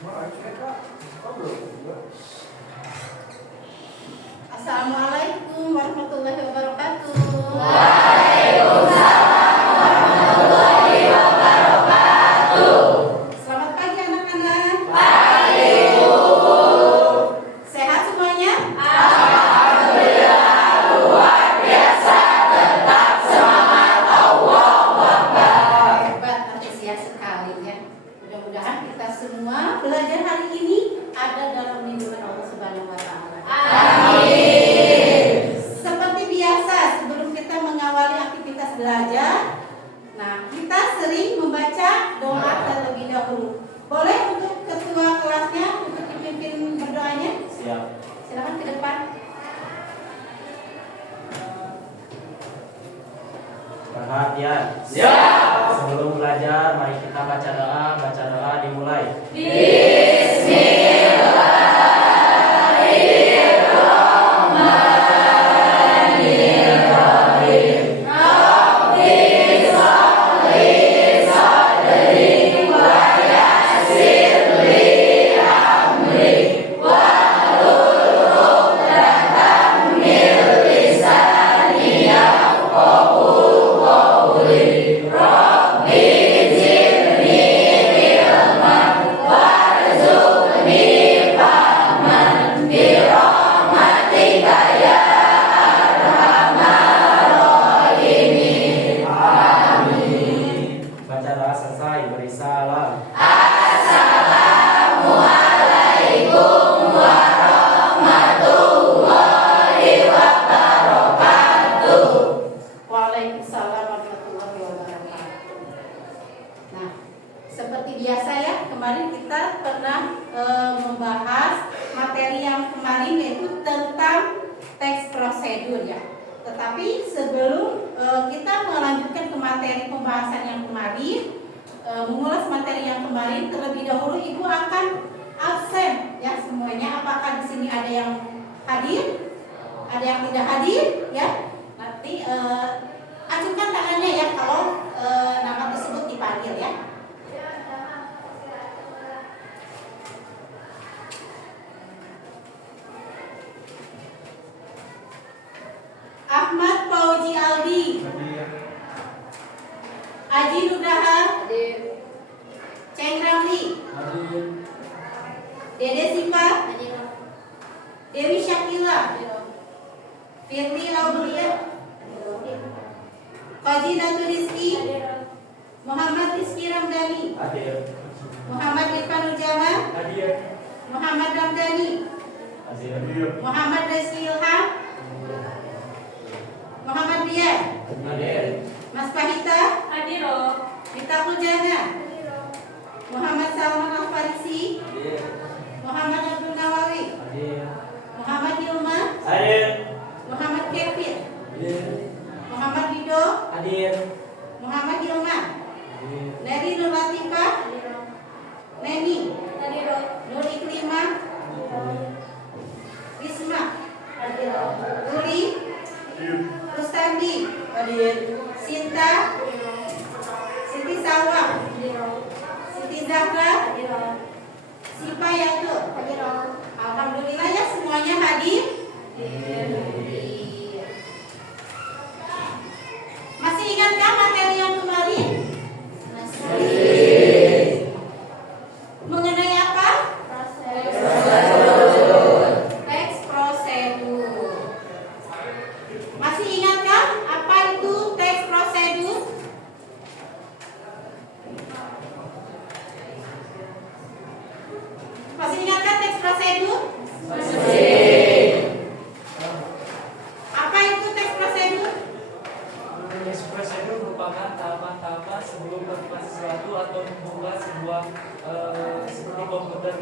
Assalamualaikum warahmatullahi wabarakatuh. Waalaikumsalam warahmatullahi wabarakatuh. Selamat pagi anak-anak. Pagi, Bu. Sehat semuanya? Alhamdulillah luar biasa, tetap semangat. Allahu Akbar. Hebat, antusias sekali ya. Mudah-mudahan kita semua belajar hari ini ada dalam lindungan Allah Subhanahu wa taala. Amin. Seperti biasa, sebelum kita mengawali aktivitas belajar, nah kita sering membaca doa terlebih dahulu. Boleh untuk ketua kelasnya untuk dipimpin berdoanya? Siap. Silakan ke depan. Perhatian. Siap. Sebelum belajar, mari kita baca doa. Baca doa dimulai. Bismillahirrahmanirrahim. Rabbi sholli sadri wa yassir li amri wahlul 'uqdatam min lisani yafqahu qawli. Rabbi zidni ilman warzuqni fahman bi rahmatika ya arhamar rahimin. Amin. Baca doa selesai, beri salam. Assalamualaikum warahmatullahi wabarakatuh. Waalaikumsalam warahmatullahi wabarakatuh. Nah, seperti biasa ya, kemarin kita pernah membahas materi yang kemarin yaitu tentang teks prosedur ya. Tetapi sebelum kita melanjutkan ke materi pembahasan yang kemarin, mengulas materi yang kemarin, terlebih dahulu Ibu akan absen ya semuanya. Apakah di sini ada yang hadir? Ada yang tidak hadir ya? Nanti ajukan tangannya ya kalau nama tersebut dipanggil ya. Ahmad Fauzi Aldi, Aji Nugraha, Ceng Ramli, Dede Sipa, Dewi Syakila, Firly Aulia, Qaji Natul Rizki, Muhammad Rizki Ramdhani, Hadir. Muhammad Irfan Ujama, Hadir. Muhammad Ramdhani, Hadir. Muhammad Rizki Ilham, Muhammad Bian, Hadir. Mas Pahita, Mita Hujana, Muhammad Salman Al-Farisi, Hadir. Muhammad Abdul Nawawi, Hadir. Muhammad Yilmaz, Hadir. Muhammad Kevin, Hadir. Muhammad Dido, Hadir. Muhammad Hilman, Hadir. Neri Nur Latifah, Neni, Nur Iklimah, Risma, Ruli, Rustandi, Sinta, Siti Salwa, Siti Zahra, Sipa Yatul. Alhamdulillah ya semuanya hadir. Masih ingatkah materi yang kemarin? Mengenai apa? Teks prosedur. Masih ingatkah apa itu teks prosedur? Masih ingatkah teks prosedur? Apa itu teks prosedur? Teks prosedur merupakan tahapan-tahapan sebelum melakukan sesuatu atau membuat sebuah seperti komputer.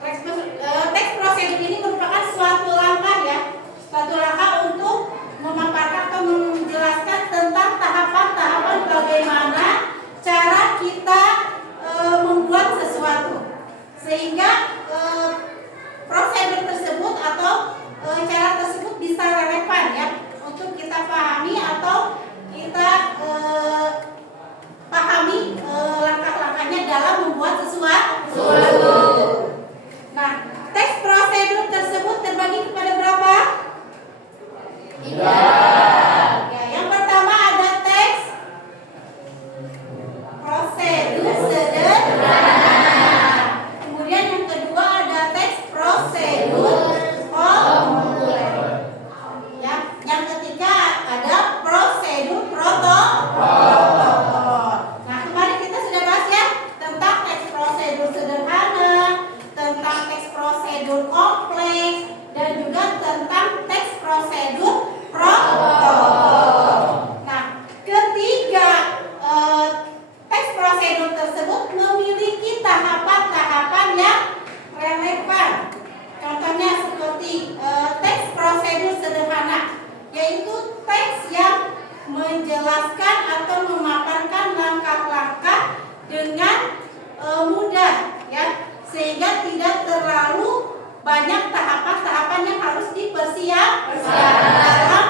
Teks prosedur ini merupakan suatu langkah ya, suatu langkah untuk memaparkan atau menjelaskan tentang tahapan-tahapan bagaimana cara kita membuat sesuatu, sehingga prosedur tersebut atau cara tersebut bisa relevan ya untuk kita pahami atau kita pahami langkah-langkahnya dalam membuat sesuatu. sehingga tidak terlalu banyak tahapan-tahapan yang harus dipersiapkan dalam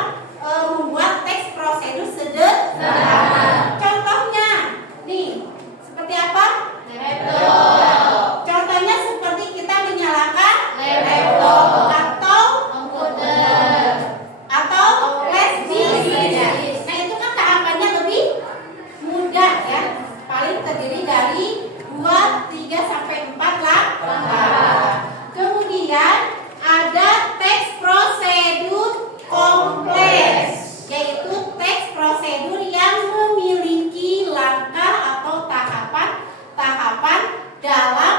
membuat teks prosedur sederhana. Contohnya, nih, seperti apa? Contohnya seperti kita menyalakan laptop atau flash disk. Nah, itu kan tahapannya lebih mudah ya. Paling terdiri dari 2, 3 sampai 4 langkah. Kemudian ada teks prosedur kompleks, yaitu teks prosedur yang memiliki langkah atau tahapan-tahapan dalam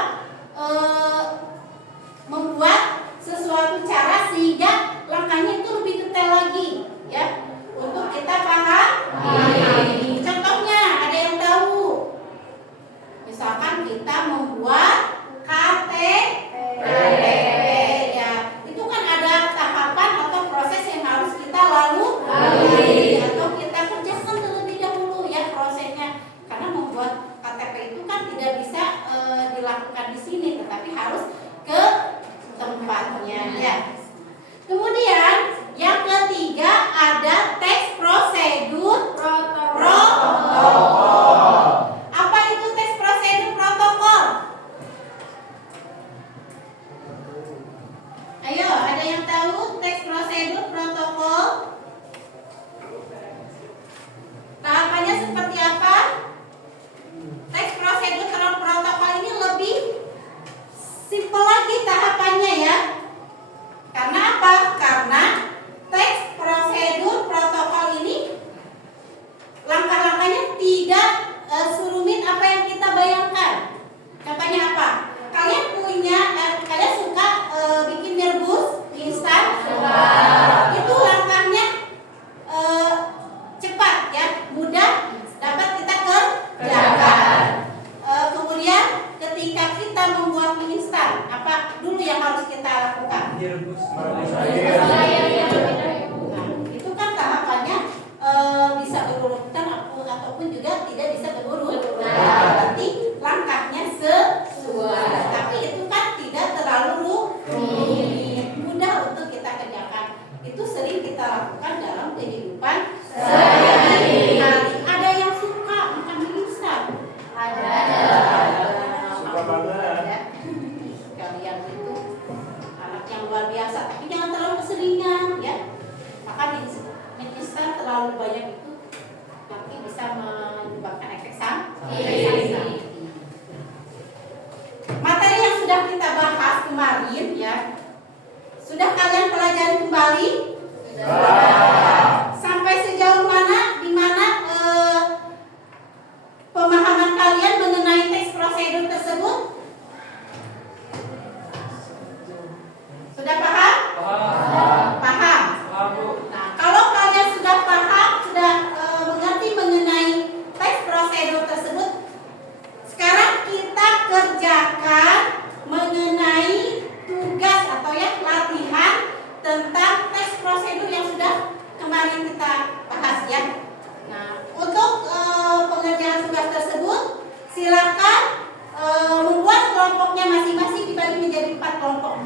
membuat sesuatu cara sehingga langkahnya itu lebih detail lagi ya, untuk kita pahami. Contohnya ada yang tahu? Misalkan kita membuat KTP ya, itu kan ada tahapan atau proses yang harus kita lalui atau kita kerjakan terlebih dahulu ya prosesnya, karena membuat KTP itu kan tidak bisa dilakukan di sini, tetapi harus ke tempatnya ya. Kemudian yang ketiga ada teks prosedur protokol. Apa itu teks prosedur protokol? Ayo, ada yang tahu teks prosedur protokol? Tahapannya seperti apa? Teks prosedur protokol ini lebih simpel lagi tahapannya ya. Karena apa? Karena teks prosedur protokol ini langkah-langkahnya tidak serumit apa yang kita bayangkan. Contohnya apa? Kalian suka bikin mie rebus instan? Itu langkahnya cepat ya, mudah dapat kita kerjakan. Kemudian ketika kita membuat mie instan, apa dulu yang harus kita lakukan? Direbus. Nah, itu kan tahapannya bisa berurutan ataupun juga tidak bisa berurutan. Berarti langkahnya sesuai. Tapi itu kan tidak terlalu rumit, mudah untuk kita kerjakan. Itu sering kita lakukan dalam kehidupan sehari-hari. Ada yang suka makan mie instan? Ada. Suka banget. Kalian itu anak yang luar biasa, tapi jangan terlalu keseringan ya. Makan mie instan terlalu banyak itu nanti bisa menyebabkan efek samping. Materi yang sudah kita bahas kemarin ya, sudah kalian pelajari kembali? Sampai sejauh mana, di mana pemahaman kalian mengenai teks prosedur tersebut? Sudah paham? Paham. Nah, kalau kalian sudah paham, sudah mengerti mengenai teks prosedur tersebut, sekarang kita kerjakan mengenai tugas atau ya latihan tentang teks prosedur yang sudah kemarin kita bahas ya. Nah, untuk pengerjaan tugas tersebut, silakan membuat kelompoknya masing-masing dibagi menjadi 4 kelompok.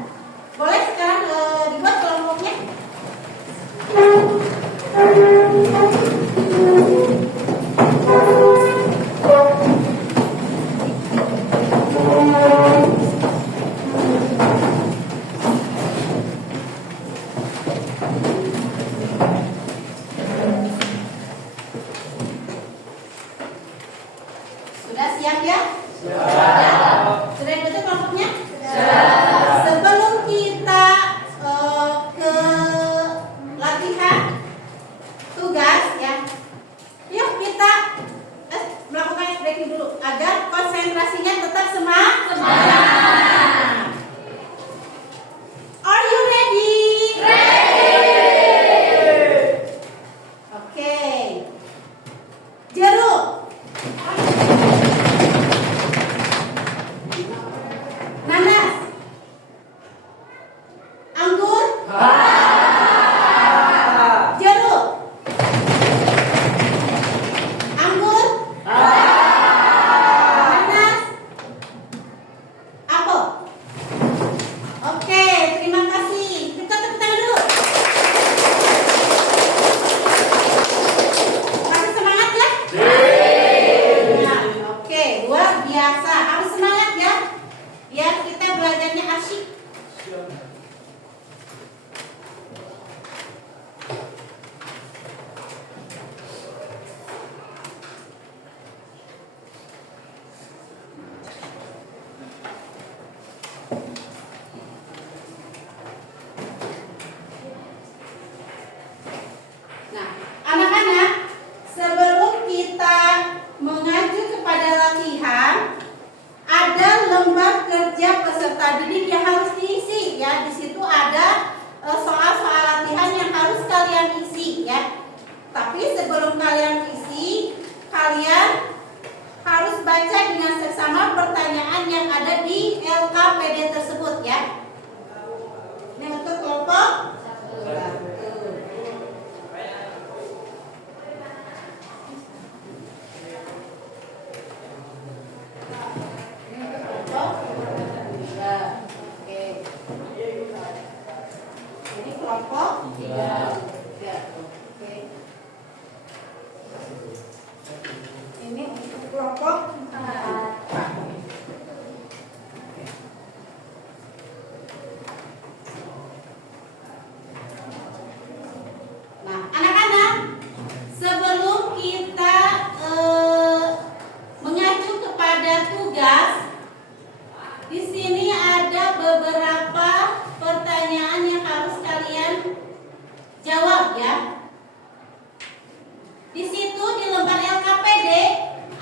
Boleh sekarang dibuat kelompoknya? Sudah siap ya? Sudah dibentuk kelompoknya? Sebelum kita setiap peserta didik yang harus diisi ya. Di situ ada soal-soal latihan yang harus kalian isi ya. Tapi sebelum kalian isi, kalian harus baca dengan seksama pertanyaan yang ada di LKPD tersebut ya. Ini untuk kelompok 1. Kelompok 3. Oke. Ini untuk kelompok 4. Nah, anak-anak, sebelum kita mengacu kepada tugas, di sini ada beberapa pertanyaan yang harus kalian jawab ya. Di situ di lembar LKPD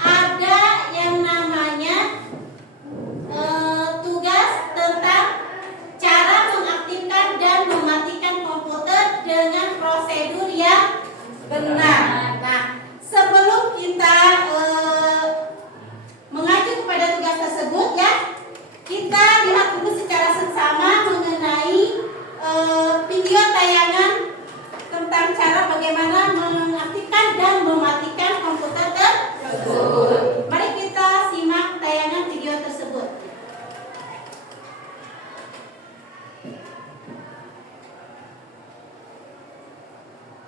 ada yang namanya tugas tentang cara mengaktifkan dan mematikan komputer dengan prosedur yang benar. Nah, sebelum kita mengacu kepada tugas tersebut ya, kita lihat dulu secara seksama mengenai video tayangan tentang cara bagaimana mengaktifkan dan mematikan komputer tersebut. Mari kita simak tayangan video tersebut.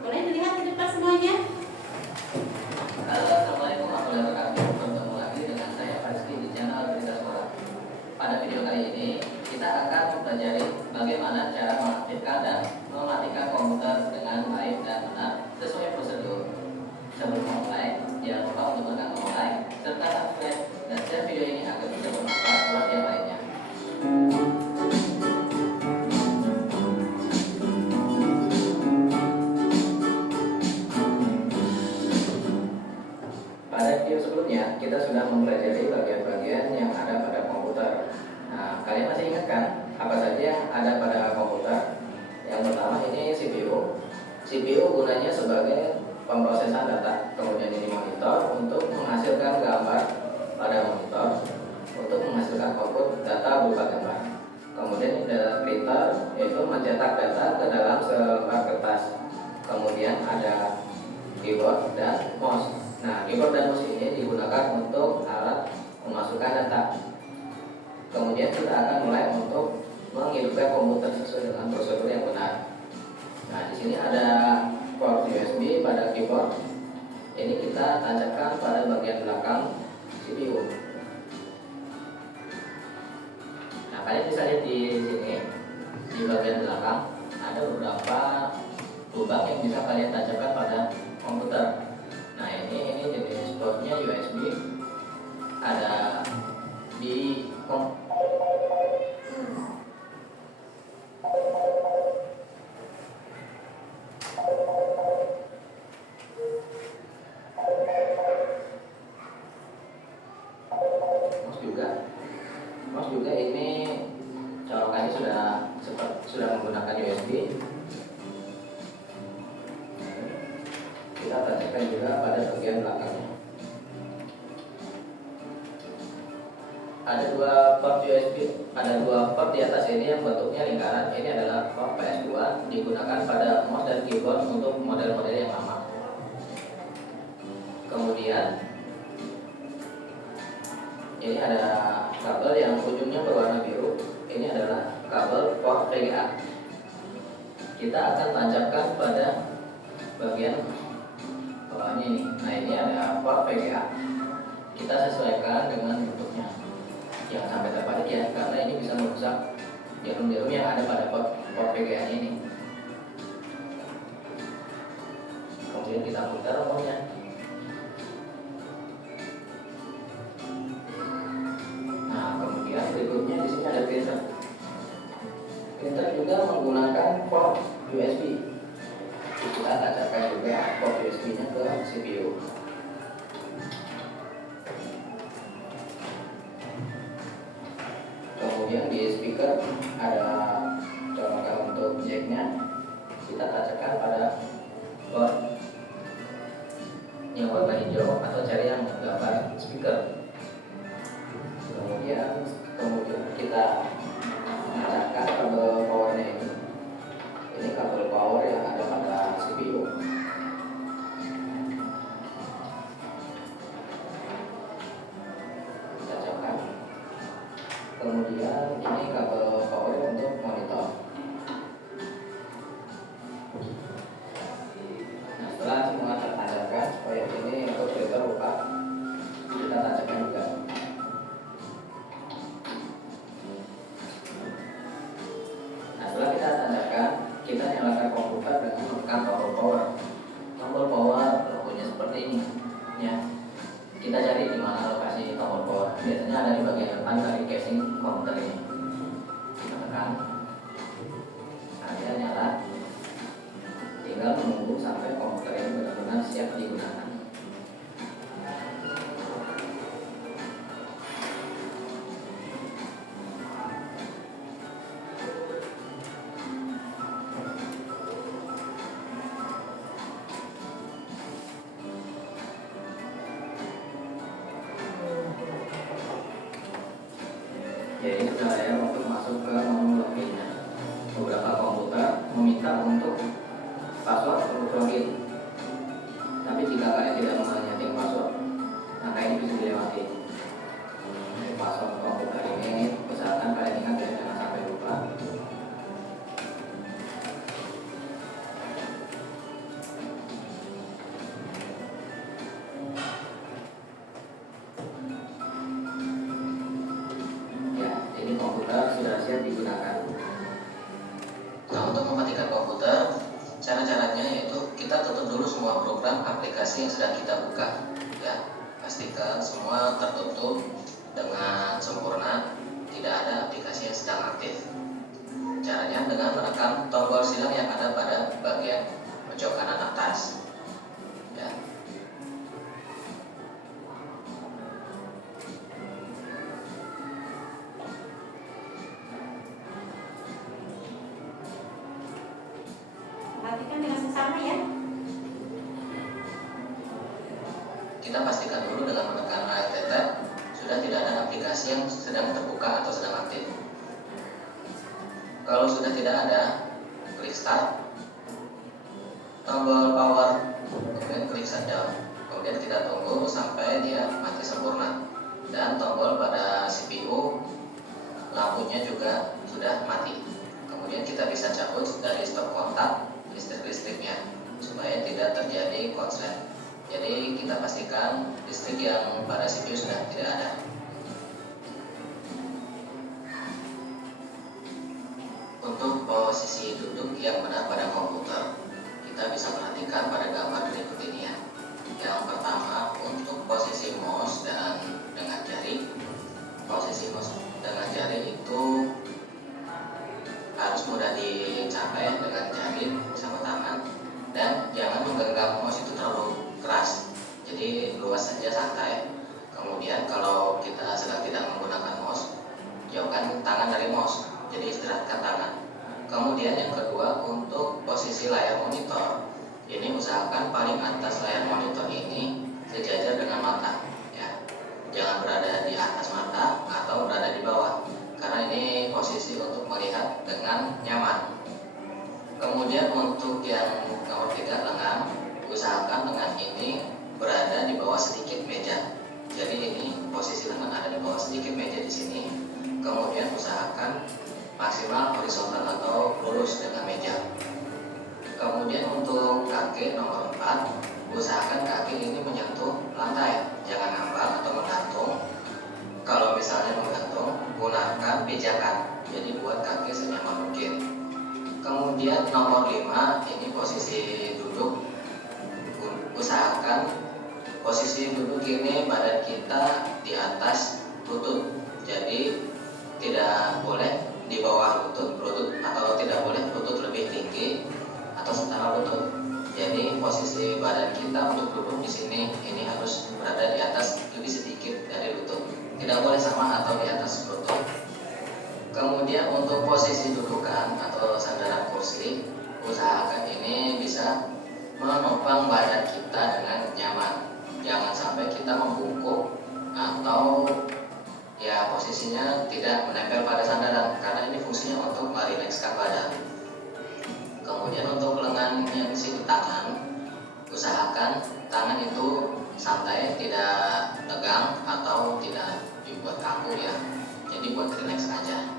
Boleh dilihat di depan semuanya? Halo, assalamualaikum warahmatullahi wabarakatuh. Bertemu lagi dengan saya Rizky di channel Berita Sekolah. Pada video kali ini kita akan mempelajari bagaimana cara mengaktifkan dan mematikan komputer dengan baik dan benar sesuai prosedur. Sebelum memulai, jangan lupa untuk menekan tombol like serta subscribe dan share video ini agar bisa bermanfaat buat yang lainnya. Pada video sebelumnya kita sudah mempelajari bagian-bagian yang ada pada komputer. Nah, kalian masih ingat kan apa saja yang ada pada komputer? Yang pertama ini CPU. CPU gunanya sebagai pemrosesan data. Kemudian ini monitor untuk menghasilkan gambar pada monitor, untuk menghasilkan output data berupa gambar. Kemudian ini ada printer, yaitu mencetak data ke dalam selembar kertas. Kemudian ada keyboard dan mouse. Nah, keyboard dan mouse ini digunakan untuk alat memasukkan data. Kemudian kita akan mulai untuk menghidupkan komputer sesuai dengan prosedur yang benar. Nah, di sini ada port USB pada keyboard. Ini kita tancapkan pada bagian belakang CPU. Nah, kalian bisa lihat di sini di bagian belakang ada beberapa lubang yang bisa kalian tancapkan pada komputer. Nah, ini jenis portnya USB. Ada di mouse juga ini colokannya sudah menggunakan USB. Kita tancapkan juga pada bagian belakangnya. Ada dua port USB, ada dua port di atas ini yang bentuknya lingkaran. Ini adalah port PS2, digunakan pada mouse dan keyboard untuk model-model yang lama. Kemudian ini ada kabel yang ujungnya berwarna biru. Ini adalah kabel port VGA. Kita akan tancapkan pada bagian bawahnya ini. Nah, ini ada port VGA. Kita sesuaikan dengan bentuknya. Jangan sampai terbalik ya, karena ini bisa merusak jarum-jarum yang ada pada port VGA ini. Kemudian kita putar remote-nya. Nah, kemudian berikutnya di sini ada printer. Printer juga menggunakan port USB. Kita tancapkan juga port USB-nya ke CPU. Kemudian Kemudian di speaker ada colokan untuk jacknya, kita tancapkan pada board yang warna hijau atau cari yang gambar speaker. Kemudian kita tancapkan kabel powernya ini. Ini kabel power yang ada pada CPU. Tancapkan. Kemudian ini kabel power untuk monitor. Nah, setelah semua tertancapkan, proyek ini untuk filter lupa kita tancapkan juga. Nah, setelah kita tancapkan, kita nyalakan komputer dengan menekan tombol power. Tombol power logonya seperti ini, ya. Kita cari di mana lokasi tombol power. Biasanya ada di bagian depan dari casing komputer ini. Kita tekan, nah, dia nyala. Tinggal menunggu sampai komputer ini benar-benar siap digunakan. Jadi sudah saya waktu masuk ke menu loginnya. Beberapa komputer meminta untuk password untuk login. Tapi jika kalian tidak menyeting password, maka ini bisa dilewati. Password komputer ini usahakan kalian ingat ya, jangan sampai lupa. Ya, ini komputer sudah siap digunakan. Nah, untuk mematikan komputer, cara-caranya yaitu kita tutup dulu semua program aplikasi yang sedang kita buka, ya. Pastikan semua tertutup dengan sempurna, tidak ada aplikasi yang sedang aktif. Caranya dengan menekan tombol silang yang ada pada bagian pojok kanan atas, ya. Perhatikan dengan sesama ya. Kita pastikan dulu dengan menekan Alt Tab sudah tidak ada aplikasi yang sedang terbuka atau sedang aktif. Kalau sudah tidak ada, klik Start, tombol Power, kemudian klik Shutdown. Kemudian kita tunggu sampai dia mati sempurna. Dan tombol pada CPU, lampunya juga sudah mati. Kemudian kita bisa cabut dari stop kontak listrik-listriknya supaya tidak terjadi konslet. Jadi kita pastikan listrik yang pada CPU sudah tidak ada. Untuk posisi duduk yang benar pada komputer, kita bisa perhatikan pada gambar berikut ini ya. Yang pertama untuk posisi mouse dan dengan jari. Posisi mouse dengan jari itu harus mudah dicapai dengan jari sama tangan, dan jangan menggenggam mouse itu terlalu keras, jadi luas saja, santai. Kemudian kalau kita sedang tidak menggunakan mouse, jauhkan tangan dari mouse, jadi istirahatkan tangan. Kemudian yang kedua untuk posisi layar monitor, ini usahakan paling atas layar monitor ini sejajar dengan mata, ya. Jangan berada di atas mata atau berada di bawah, karena ini posisi untuk melihat dengan nyaman. Kemudian untuk yang nomor 3, lengan, usahakan lengan ini berada di bawah sedikit meja. Jadi ini posisi lengan ada di bawah sedikit meja di sini. Kemudian usahakan maksimal horizontal atau lurus dengan meja. Kemudian untuk kaki nomor 4, usahakan kaki ini menyentuh lantai, jangan ngambang atau menggantung. Kalau misalnya menggantung, gunakan pijakan, jadi buat kaki senyaman mungkin. Kemudian nomor 5, ini posisi duduk. Usahakan posisi duduk ini badan kita di atas lutut, jadi tidak boleh di bawah lutut atau tidak boleh lutut lebih tinggi atau setara lutut. Jadi posisi badan kita untuk duduk di sini ini harus berada di atas lebih sedikit dari lutut, tidak boleh sama atau di atas lutut. posisi dudukan atau sandaran kursi, usahakan ini bisa menopang badan kita dengan nyaman. Jangan sampai kita membungkuk atau ya posisinya tidak menempel pada sandaran, karena ini fungsinya untuk merilekskan badan. Kemudian untuk lengannya di sini tangan, usahakan tangan itu santai, tidak tegang atau tidak dibuat kaku ya. Jadi buat rileks aja.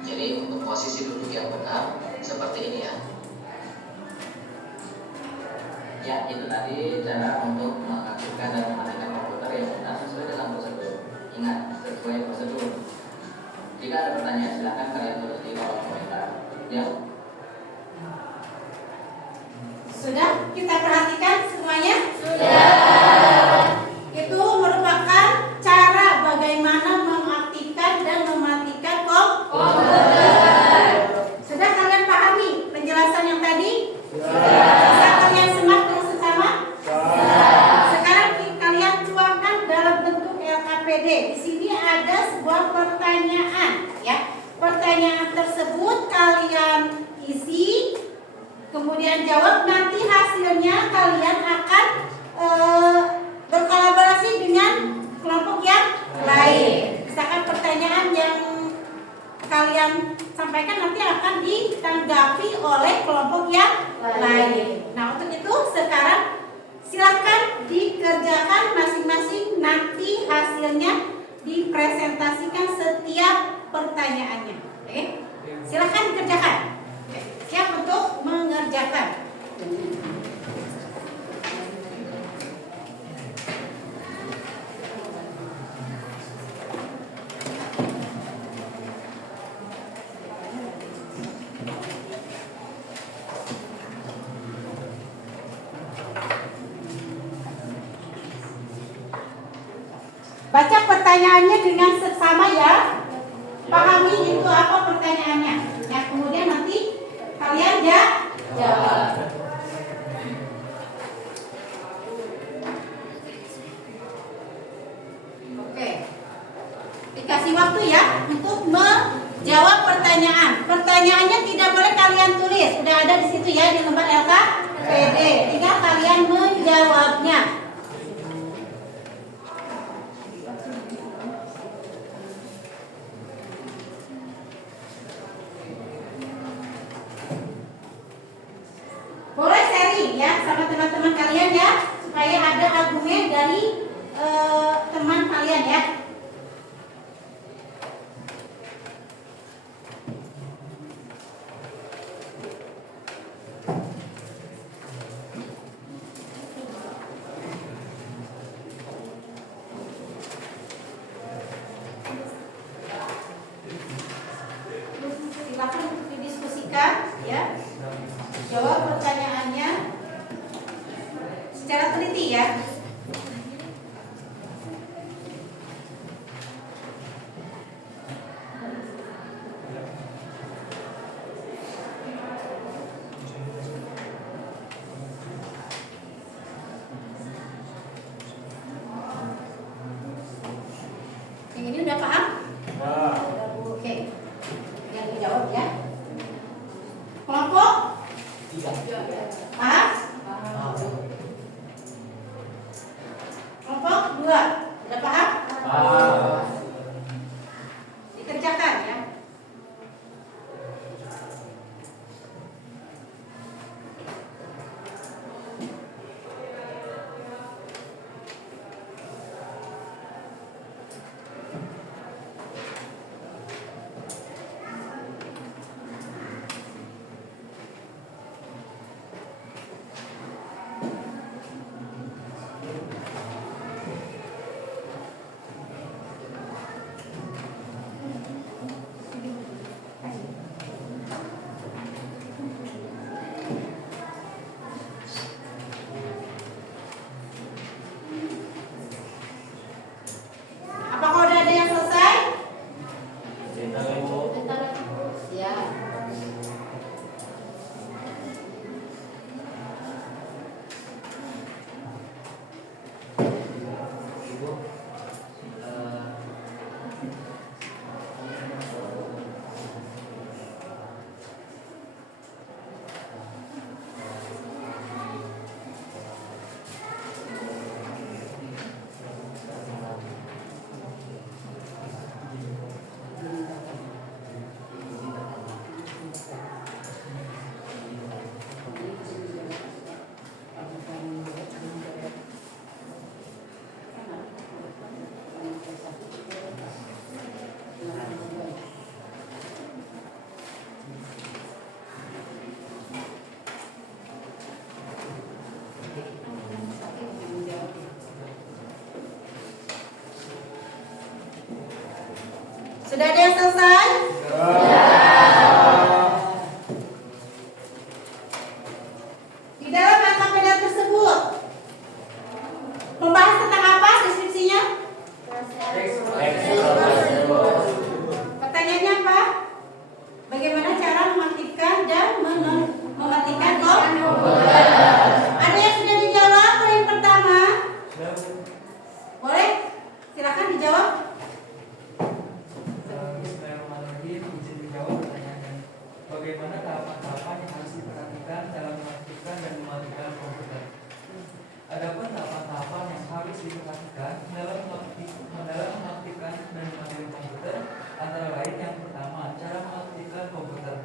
Jadi untuk posisi duduk yang benar seperti ini ya. Ya, itu tadi cara untuk mengaktifkan dan mematikan komputer yang benar sesuai dengan prosedur. Ingat, sesuai prosedur. Jika ada pertanyaan silakan kalian tulis di kolom komentar. Ya. Sudah kita perhatikan semuanya? Sudah. Itu merupakan cara bagaimana mengaktifkan dan mematikan komputer. Sudah kalian pahami penjelasan yang tadi? Bisa kalian simak dengan sesama? Sekarang kalian tuangkan dalam bentuk LKPD. Di sini ada sebuah pertanyaan, ya. Pertanyaan tersebut kalian isi, kemudian jawab. Nanti hasilnya kalian akan berkolaborasi dengan kelompok yang lain. Misalkan pertanyaan yang kalian sampaikan nanti akan ditanggapi oleh kelompok yang lain. Nah, untuk itu sekarang silakan dikerjakan masing-masing, nanti hasilnya dipresentasikan setiap pertanyaannya. Oke? Silakan dikerjakan. Oke. Siap untuk mengerjakan. Baca pertanyaannya dengan seksama ya. Pahami itu apa pertanyaannya. Ya, kemudian nanti kalian jawab. Oke. Dikasih waktu ya untuk menjawab pertanyaan. Pertanyaannya tidak boleh kalian tulis. Sudah ada di situ ya di lembar LKPD. Tinggal kalian menjawabnya. Boleh sharing ya sama teman-teman kalian ya, supaya ada argumen dari teman kalian ya. Silakan didiskusikan ya. Jawab pertanyaannya secara teliti ya. Yang ini udah paham? Oke. Yang dijawab ya. Kelompok? Paham? Kelompok 2. Udah paham? Dikerjakan ya. Apakah udah ada yang selesai? Ya. Sudah ada yang selesai? Di dalam LKPD tersebut membahas tentang apa deskripsinya? Pertanyaannya apa? Bagaimana cara mematikan dan mematikan komputer? Ada yang sudah dijawab poin pertama? Boleh? Silakan dijawab. Bismillahirrahmanirrahim. Izin dijawab pertanyaannya. Bagaimana tahapan-tahapan yang harus diperhatikan dalam mengaktifkan dan mematikan komputer? Adapun tahapan-tahapan yang harus diperhatikan dalam mengaktifkan dan mematikan komputer antara lain yang pertama, cara mengaktifkan komputer.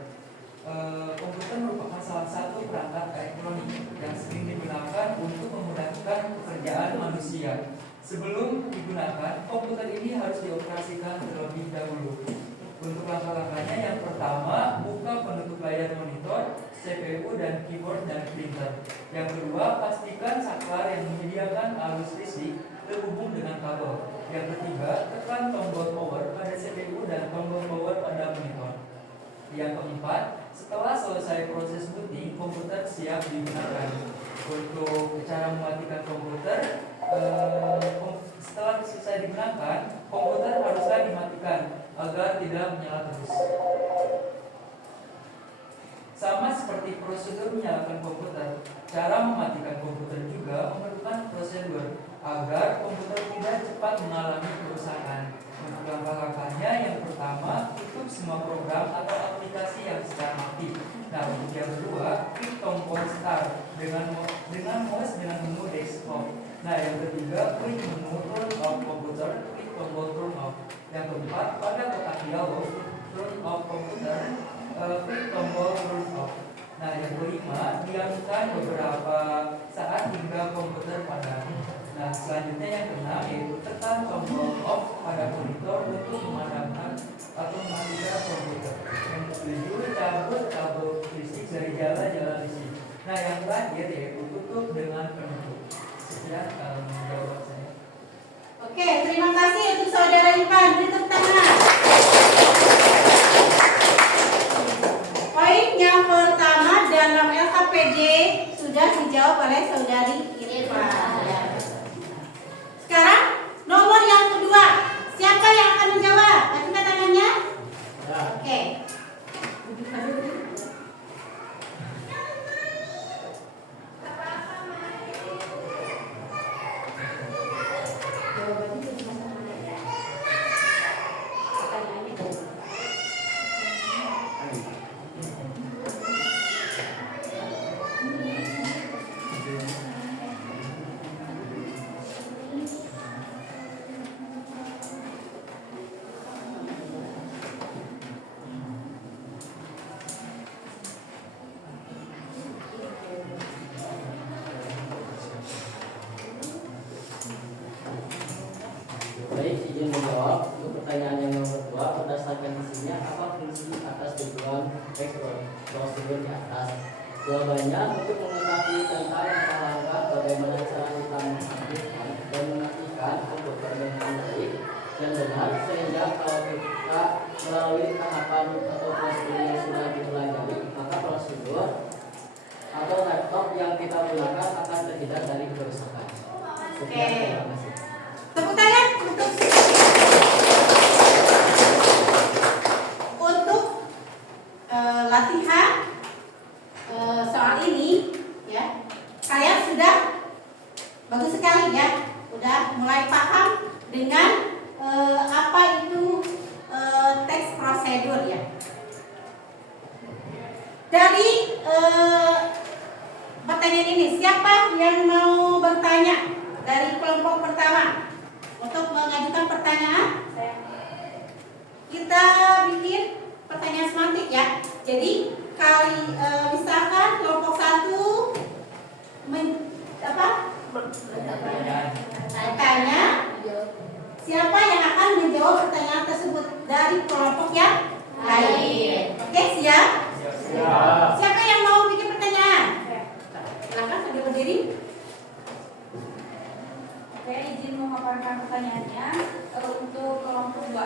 Komputer merupakan salah satu perangkat elektronik yang sering digunakan untuk memudahkan pekerjaan manusia. Sebelum digunakan, komputer ini harus dioperasikan terlebih dahulu. Untuk langkah-langkahnya, yang pertama, buka penutup layar monitor, CPU dan keyboard dan printer. Yang kedua, pastikan saklar yang menyediakan arus listrik terhubung dengan kabel. Yang ketiga, tekan tombol power pada CPU dan tombol power pada monitor. Yang keempat, setelah selesai proses booting, komputer siap digunakan. Untuk cara mematikan komputer, setelah selesai digunakan, komputer haruslah dimatikan agar tidak menyala terus. Sama seperti prosedur menyalakan komputer, cara mematikan komputer juga memerlukan prosedur agar komputer tidak cepat mengalami kerusakan. Untuk langkah-langkahnya, yang pertama, tutup semua program atau aplikasi yang sedang aktif. Nah, untuk yang kedua, klik tombol start dengan mouse dengan menu desktop. Nah, yang ketiga, klik menu turn off komputer, klik tombol turn off. Yang keempat, pada kotak dialog turn off komputer, klik tombol turn off. Nah, yang kelima, diamkan beberapa saat hingga komputer padam. Nah, selanjutnya yang keenam yaitu tekan tombol off pada monitor untuk memadamkan atau mematikan komputer. Yang ketujuh, cabut kabel listrik dari jala-jala listrik. Nah, yang terakhir yaitu tutup dengan penutup. Sekian jawaban saya. Oke, terima kasih untuk saudara Ivan. Beri tepuk tangan. Poin yang pertama dalam LKPD sudah dijawab oleh saudari Irfan. Sekarang nomor yang kedua. Siapa yang akan menjawab? Angkat tangannya. Oke. Baik, izin menjawab untuk pertanyaan yang nomor 2. Berdasarkan isinya, apa fungsi atas tujuan teks prosedur di atas? Jawabannya untuk mengetahui tentang langkah bagaimana cara kita mengaktifkan dan mematikan komputer dengan baik dan benar, sehingga kalau kita melalui tahapan atau prosedur yang sudah dipelajari, maka prosedur atau laptop yang kita gunakan akan terhindar dari kerusakan. Sekian, terima kasih. Tepuk tangan untuk latihan soal ini ya. Kalian sudah bagus sekali ya, sudah mulai paham dengan apa itu teks prosedur ya. Dari pertanyaan ini, siapa yang mau bertanya dari kelompok pertama? Untuk mengajukan pertanyaan, kita bikin pertanyaan semantik ya. Jadi misalkan kelompok 1 bertanya, siapa yang akan menjawab pertanyaan tersebut dari kelompok yang lain. Oke, siap? Siapa yang mau bikin pertanyaan? Silakan sambil berdiri. Saya izin memaparkan pertanyaannya untuk kelompok 2.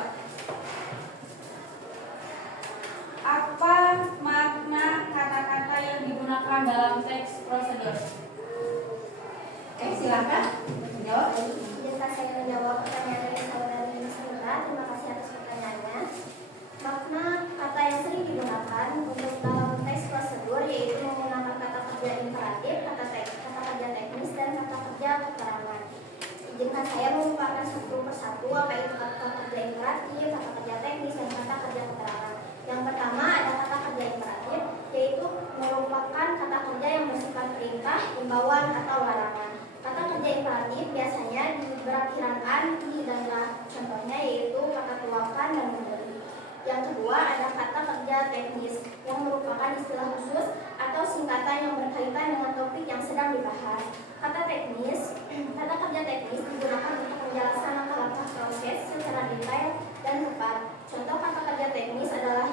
berkaitan dengan topik yang sedang dibahas. Kata kerja teknis digunakan untuk menjelaskan langkah-langkah proses secara detail dan tepat. Contoh kata kerja teknis adalah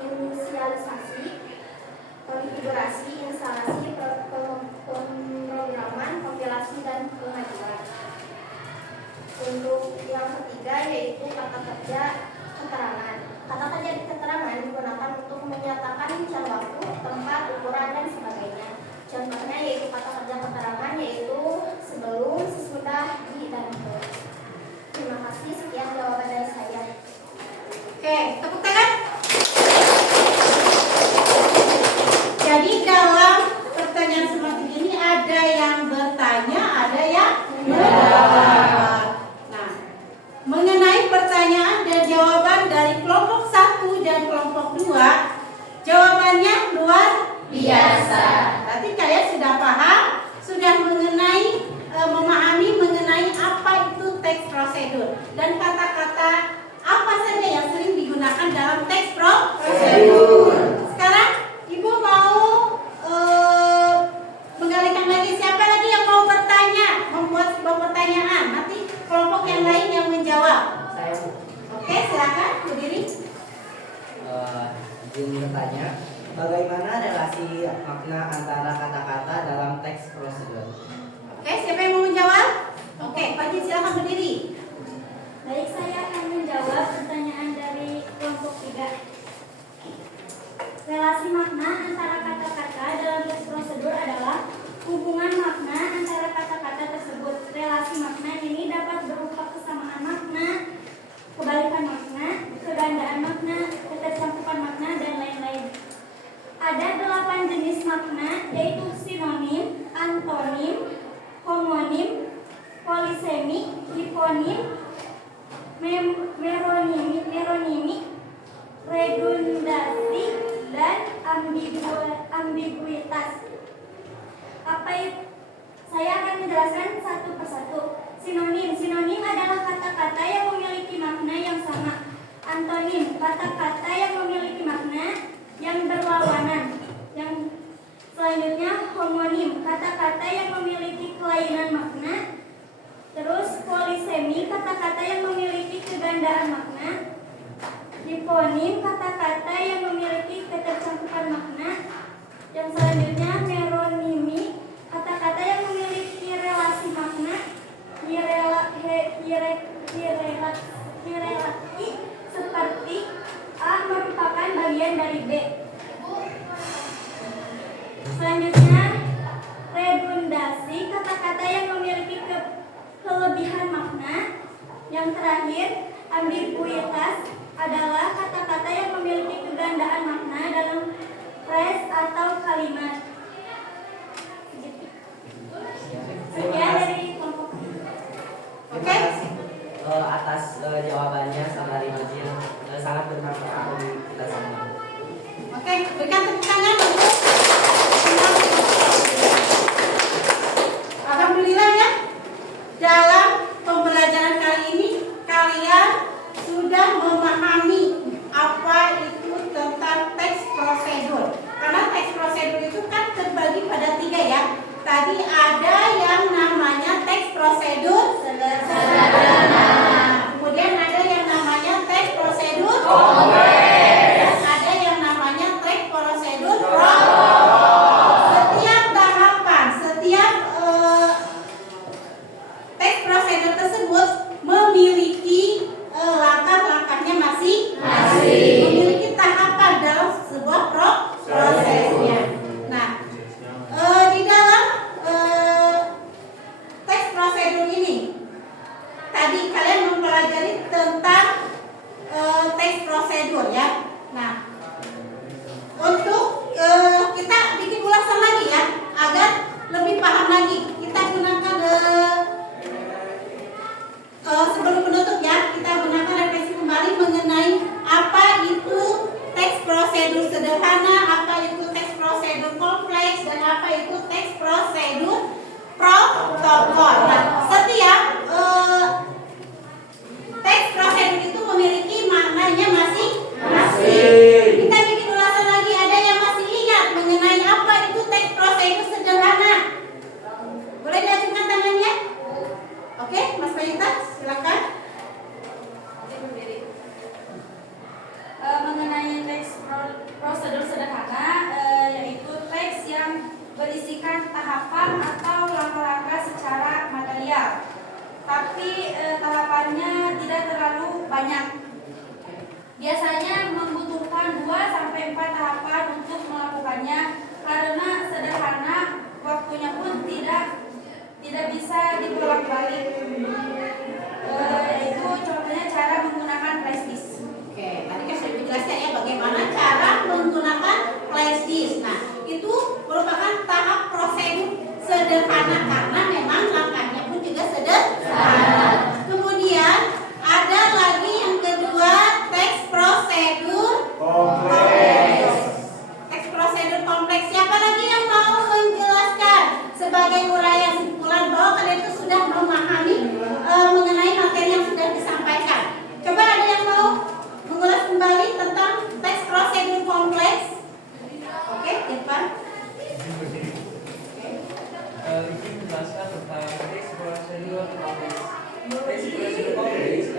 inisialisasi, konfigurasi, instalasi, pemrograman, kompilasi, dan pengajuan. Untuk yang ketiga yaitu kata kerja keterangan. Kata kerja keterangan digunakan untuk menyatakan rincian waktu, tempat, ukuran, dan sebagainya. Contohnya yaitu kata kerja keterangan yaitu sebelum, sesudah, di, dan ke. Terima kasih, sekian jawaban dari saya. Oke, tepuk tangan. Jadi dalam pertanyaan seperti ini ada yang bertanya, ada yang menjawab. Nah, mengenai pertanyaan dan jawaban dari kelompok 1 dan kelompok 2, jawabannya luar biasa. Berarti kalian sudah paham, sudah memahami mengenai apa itu teks prosedur dan kata-kata apa saja yang sering digunakan dalam teks prosedur. Sekarang Ibu mau mengalihkan lagi, siapa lagi yang mau bertanya, membuat sebuah pertanyaan, nanti kelompok yang lain yang menjawab. Saya Bu. Oke, silakan berdiri. Izin bertanya, bagaimana relasi makna antara kata-kata dalam teks prosedur? Oke, siapa yang mau menjawab? Oke, Pak Jin, silakan berdiri. Baik, saya akan menjawab pertanyaan dari kelompok 3. Relasi makna antara kata-kata dalam teks prosedur adalah hubungan makna antara kata-kata tersebut. Relasi makna ini dapat berupa kesamaan makna, kebalikan makna, kegandaan makna, ketercampukan makna, dan lain-lain. Ada 8 jenis makna, yaitu sinonim, antonim, homonim, polisemi, hiponim, meronimi, redundasi, dan ambiguitas. Saya akan menjelaskan satu persatu. Sinonim adalah kata-kata yang memiliki makna yang sama. Antonim, kata-kata yang memiliki makna yang berlawanan. Yang selanjutnya homonim, kata-kata yang memiliki kelainan makna. Terus polisemi, kata-kata yang memiliki kegandaan makna. Hiponim, kata-kata yang memiliki ketercampukan makna. Yang selanjutnya meronimi, kata-kata yang memiliki relasi makna. Hirelati seperti A merupakan bagian dari B. Selanjutnya redundasi, kata-kata yang memiliki kelebihan makna. Yang terakhir ambiguitas adalah kata-kata yang memiliki kegandaan makna dalam phrase atau kalimat. Sekian dari kelompok. Terima kasih atas jawabannya sama Rimajin, sangat bermanfaat bagi kita semua. Oke, berikan tepuk tangan untuk alhamdulillah ya. Dalam pembelajaran kali ini kalian sudah memahami apa itu tentang teks prosedur. Karena teks prosedur itu kan terbagi pada 3 ya. Tadi ada yang namanya teks prosedur sederhana. Kemudian ada yang namanya teks prosedur kompleks. Ada yang namanya teks prosedur setiap tahapan, setiap teks prosedur tersebut memiliki langkah-langkahnya masing-masing, memiliki tahapan dalam sebuah prosesnya. Nah, di dalam teks prosedur ini tadi kalian mempelajari tentang teks prosedur ya. Nah, untuk kita bikin ulasan lagi ya agar lebih paham lagi. Kita gunakan sebelum penutup ya, kita gunakan refleksi kembali mengenai apa itu teks prosedur sederhana, apa itu teks prosedur kompleks, dan apa itu teks prosedur protokol. Nah, setiap teks prosedur itu memiliki maknanya masing-masing. Kita bikin ulasan lagi, ada yang masih ingat mengenai apa itu teks prosedur sederhana, yaitu teks yang berisikan tahapan atau langkah-langkah secara material. Tapi tahapannya tidak terlalu banyak. Biasanya membutuhkan 2-4 tahapan untuk melakukannya karena sederhana, waktunya pun tidak bisa dibolak-balik. Yaitu contohnya cara menggunakan flash disk. Oke, tadi kan sudah dijelaskan ya bagaimana cara menggunakan flash disk. Nah, itu merupakan tahap prosedur sederhana karena memang langkahnya pun juga sederhana. Kemudian ada lagi yang kedua, teks prosedur kompleks. Teks prosedur kompleks. Siapa lagi yang mau menjelaskan sebagai uraian simpulan bahwa kalian itu sudah memahami mengenai materi yang sudah disampaikan? Coba ada yang mau mengulas kembali tentang teks prosedur kompleks? Oke, Irfan. Izin menjelaskan tentang teks prosedur kompleks. Teks prosedur kompleks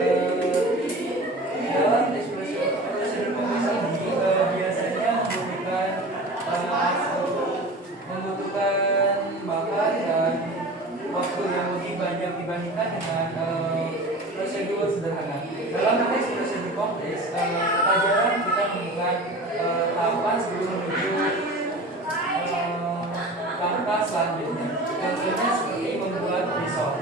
dalam teks prosedur kompleks ini biasanya membutuhkan bahan dan waktu yang lebih banyak dibandingkan dengan prosedur sederhana. Dalam teks prosedur kompleks, pelajaran kita menemukan tahapan sebelum menuju langkah selanjutnya. Contohnya seperti membuat risol.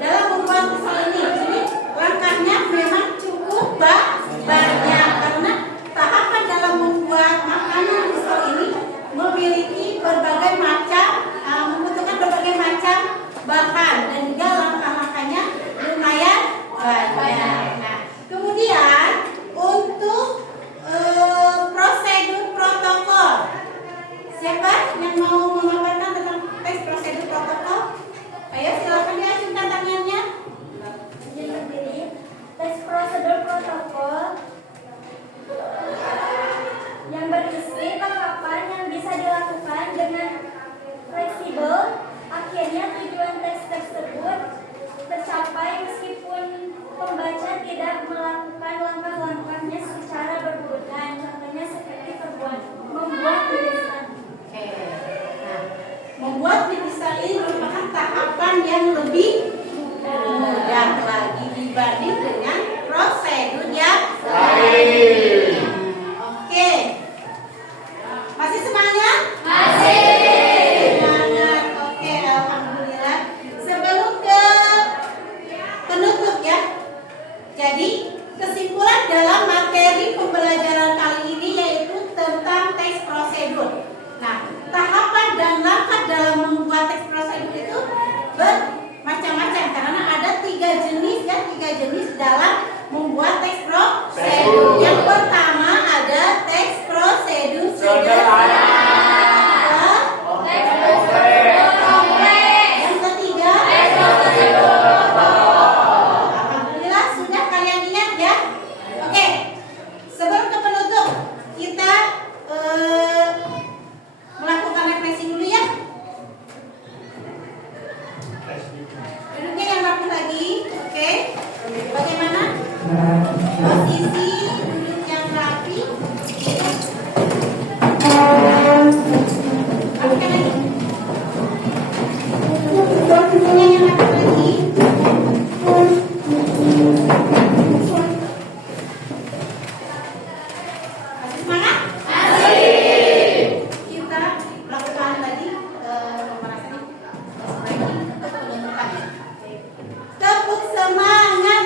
Dalam membuat risol ini langkahnya memang cukup banyak karena tahapan dalam membuat makanan risol ini memiliki berbagai macam, membutuhkan berbagai macam bahan dan juga langkah-langkahnya lumayan banyak. Nah, kemudian untuk prosedur protokol, siapa yang mau memaparkan tentang teks prosedur protokol? Ayo silakan diajukan tangannya. Teks prosedur protokol yang berisi tahapan yang bisa dilakukan dengan fleksibel, akhirnya tujuan teks tersebut tercapai meskipun pembaca tidak melakukan langkah-langkahnya secara berurutan. Contohnya seperti membuat tulisan. Oke. Nah, membuat tulisan ini merupakan tahapan yang lebih mudah lagi dibanding dengan prosedur yang lain. Oke. Masih semangat? Masih. Semangat. Oke, alhamdulillah. Sebelum ke penutup ya. Jadi, kesimpulan dalam materi pembelajaran kali ini yaitu tentang teks prosedur. Nah, tahapan dan langkah dalam membuat teks prosedur itu bermacam-macam karena ada 3 jenis dalam membuat teks prosedur. Yang pertama ada teks prosedur sederhana. Yang ketiga teks prosedur. Alhamdulillah sudah kalian ingat ya. Oke, sebelum ke penutup kita melakukan refleksi dulu ya. Duduknya yang rapi lagi, oke? Bagaimana? Posisi duduk yang rapi. Rapikan lagi. Posisinya yang rapi lagi. Masih semangat? Kita lakukan tadi pemanasan untuk penutupan. Tepuk semangat.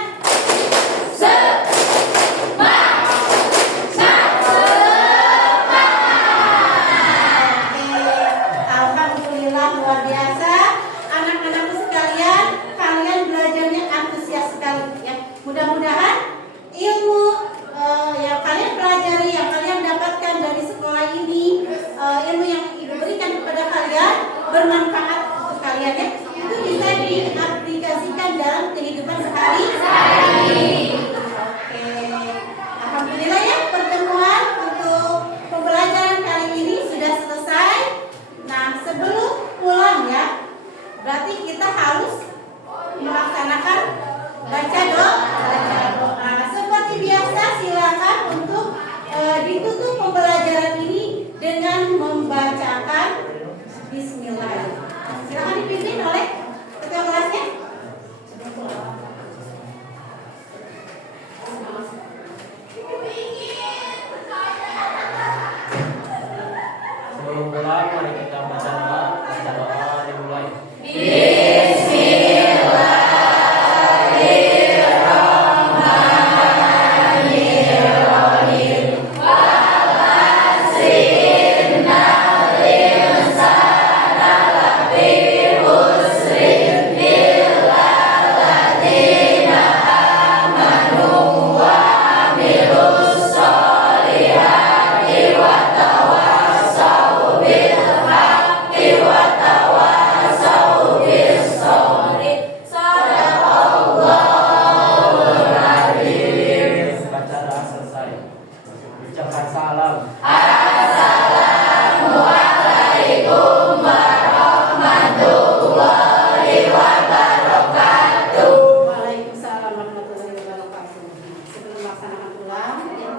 Alhamdulillah luar biasa. Anak-anakku sekalian, kalian belajarnya antusias sekali ya. Mudah-mudahan ilmu yang kalian pelajari, yang kalian dapatkan dari sekolah ini, ilmu yang diberikan kepada kalian bermanfaat untuk kalian ya. Itu bisa diaplikasikan dalam kehidupan sehari-hari. Oke, alhamdulillah ya, pertemuan untuk pembelajaran kali ini sudah selesai. Nah, sebelum pulang ya, berarti kita harus melaksanakan baca doa. Seperti biasa silakan untuk ucapkan salam. Waalaikumsalam warahmatullahi wabarakatuh. Sebelum melaksanakan ulang, yang